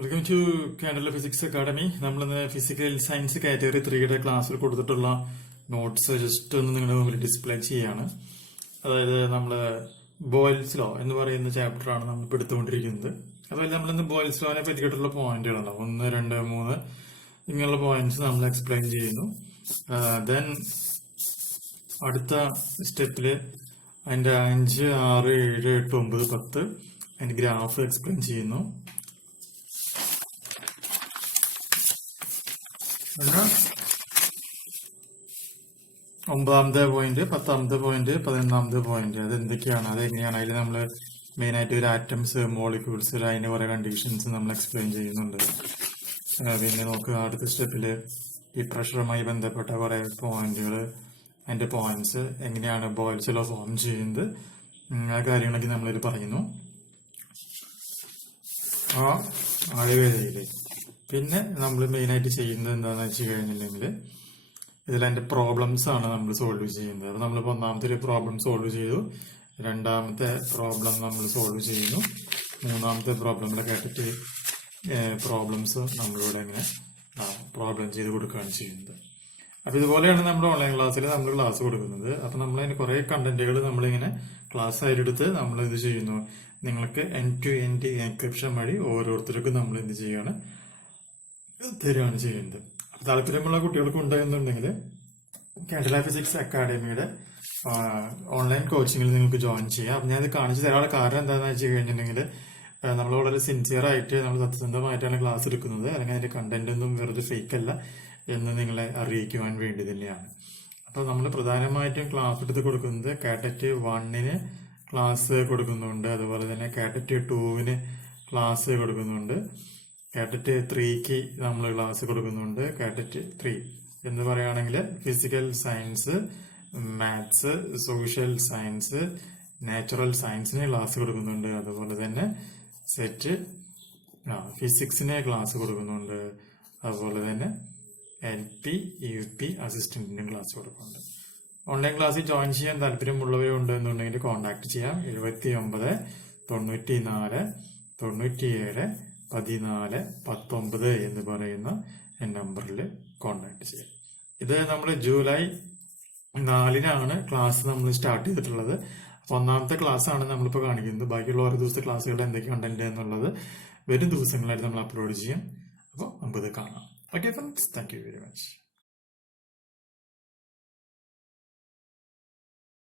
Welcome to Kandala physics academy. നമ്മളിന്ന് physical science category 3യുടെ ക്ലാസ്സിൽ കൊടുത്തിട്ടുള്ള നോട്ട്സ് ജസ്റ്റ് ഒന്ന് നിങ്ങളുടെ മുമ്പിൽ ഡിസ്പ്ലേ ചെയ്യാണ്. അതായത് നമ്മൾ ബോയിൽസ് ലോ എന്ന് പറയുന്ന ചാപ്റ്ററാണ് നമ്മൾ ഇപ്പോൾ എടുത്തുകൊണ്ടിരിക്കുന്നത്. അതുപോലെ നമ്മളിന്ന് ബോയിൽസ് ലോനെ പറ്റിയിട്ടുള്ള പോയിന്റുകളുണ്ടാവും. 1, 2, 3 ഇങ്ങനെയുള്ള പോയിന്റ്സ് നമ്മൾ എക്സ്പ്ലെയിൻ ചെയ്യുന്നു. ദെൻ അടുത്ത സ്റ്റെപ്പില് അതിന്റെ 5, 6, 7, 8, 9, 10 അതിന്റെ ഗ്രാഫ് എക്സ്പ്ലെയിൻ ചെയ്യുന്നു. ഒമ്പതാമത്തെ പോയിന്റ്, 10ാമത്തെ പോയിന്റ്, 11ാമത്തെ പോയിന്റ് അത് എന്തൊക്കെയാണ്, അതെങ്ങനെയാണ്, അതിൽ നമ്മൾ മെയിൻ ആയിട്ട് ഒരു ആറ്റംസ്, മോളിക്യൂൾസ്, അതിന്റെ കുറെ കണ്ടീഷൻസ് നമ്മൾ എക്സ്പ്ലെയിൻ ചെയ്യുന്നുണ്ട്. പിന്നെ നോക്കുക അടുത്ത സ്റ്റെപ്പില് ഈ പ്രഷറുമായി ബന്ധപ്പെട്ട കുറെ പോയിന്റുകൾ, അതിന്റെ പോയിന്റ്സ് എങ്ങനെയാണ് ബോയിൽസ് ലോ ഫോം ചെയ്യുന്നത്, ആ കാര്യങ്ങളൊക്കെ നമ്മളിത് പറയുന്നു ആ ആഴവേദയില്. പിന്നെ നമ്മൾ മെയിനായിട്ട് ചെയ്യുന്നത് എന്താണെന്ന് വെച്ച് കഴിഞ്ഞിട്ടുണ്ടെങ്കിൽ ഇതിൽ അതിന്റെ പ്രോബ്ലംസ് ആണ് നമ്മൾ സോൾവ് ചെയ്യുന്നത്. അപ്പൊ നമ്മളിപ്പോൾ ഒന്നാമത്തെ ഒരു പ്രോബ്ലം സോൾവ് ചെയ്തു, രണ്ടാമത്തെ പ്രോബ്ലം നമ്മൾ സോൾവ് ചെയ്യുന്നു, മൂന്നാമത്തെ പ്രോബ്ലമിലെ കേട്ടിട്ട് പ്രോബ്ലംസ് നമ്മളിവിടെ ഇങ്ങനെ പ്രോബ്ലം ചെയ്ത് കൊടുക്കുകയാണ് ചെയ്യുന്നത്. അപ്പൊ ഇതുപോലെയാണ് നമ്മുടെ ഓൺലൈൻ ക്ലാസ്സിൽ നമ്മൾ ക്ലാസ് കൊടുക്കുന്നത്. അപ്പൊ നമ്മളതിന് കുറെ കണ്ടന്റുകൾ നമ്മളിങ്ങനെ ക്ലാസ് ആയിട്ട് എടുത്ത് നമ്മൾ ഇത് ചെയ്യുന്നു. നിങ്ങൾക്ക് എൻഡ് ടു എൻഡ് എൻക്രിപ്ഷൻ വഴി ഓരോരുത്തർക്കും നമ്മൾ എന്ത് ചെയ്യാണ് തരികയാണ് ചെയ്യുന്നത്. അപ്പൊ താല്പര്യമുള്ള കുട്ടികൾക്ക് ഉണ്ടായെന്നുണ്ടെങ്കിൽ കാൻഡല ഫിസിക്സ് അക്കാഡമിയുടെ ഓൺലൈൻ കോച്ചിങ്ങിൽ നിങ്ങൾക്ക് ജോയിൻ ചെയ്യാം. അപ്പൊ ഞാനിത് കാണിച്ചു തരാനുള്ള കാരണം എന്താണെന്ന് വെച്ച് കഴിഞ്ഞിട്ടുണ്ടെങ്കിൽ നമ്മൾ വളരെ സിൻസിയർ ആയിട്ട് നമ്മൾ സത്യസന്ധമായിട്ടാണ് ക്ലാസ് എടുക്കുന്നത്, അല്ലെങ്കിൽ അതിന്റെ കണ്ടന്റ് ഒന്നും വെറുതെ ഫേക്ക് അല്ല എന്ന് നിങ്ങളെ അറിയിക്കുവാൻ വേണ്ടി തന്നെയാണ്. അപ്പൊ നമ്മൾ പ്രധാനമായിട്ടും ക്ലാസ് എടുത്ത് കൊടുക്കുന്നത് കാറ്ററ്റ് 1 ക്ലാസ് കൊടുക്കുന്നുണ്ട്, അതുപോലെ തന്നെ കാറ്ററ്റ് 2 ക്ലാസ് കൊടുക്കുന്നുണ്ട്, കാറ്ററ്റ് 3 നമ്മൾ ക്ലാസ് കൊടുക്കുന്നുണ്ട്. കാറ്ററ്റ് 3 എന്ന് പറയുകയാണെങ്കിൽ physical science, maths, social science, natural സയൻസിന് ക്ലാസ് കൊടുക്കുന്നുണ്ട്. അതുപോലെ തന്നെ സെറ്റ് ഫിസിക്സിന് ക്ലാസ് കൊടുക്കുന്നുണ്ട്. അതുപോലെ തന്നെ LP, UP അസിസ്റ്റന്റിനും ക്ലാസ് കൊടുക്കുന്നുണ്ട്. ഓൺലൈൻ ക്ലാസ്സിൽ ജോയിൻ ചെയ്യാൻ താല്പര്യമുള്ളവരുണ്ട് എന്നുണ്ടെങ്കിൽ കോൺടാക്ട് ചെയ്യാം. 79 94 97 14 19 എന്ന് പറയുന്ന നമ്പറിൽ കോൺടാക്ട് ചെയ്യാം. ഇത് നമ്മൾ ജൂലൈ 4 ക്ലാസ് നമ്മൾ സ്റ്റാർട്ട് ചെയ്തിട്ടുള്ളത്. അപ്പൊ ഒന്നാമത്തെ ക്ലാസ് ആണ് നമ്മളിപ്പോൾ കാണിക്കുന്നത്. ബാക്കിയുള്ള ഓരോ ദിവസത്തെ ക്ലാസ്സുകൾ എന്തൊക്കെ കണ്ടന്റ് എന്നുള്ളത് വരും ദിവസങ്ങളായിട്ട് നമ്മൾ അപ്ലോഡ് ചെയ്യും. അപ്പോൾ നമുക്കിത് കാണാം. Okay friends, thank you very much.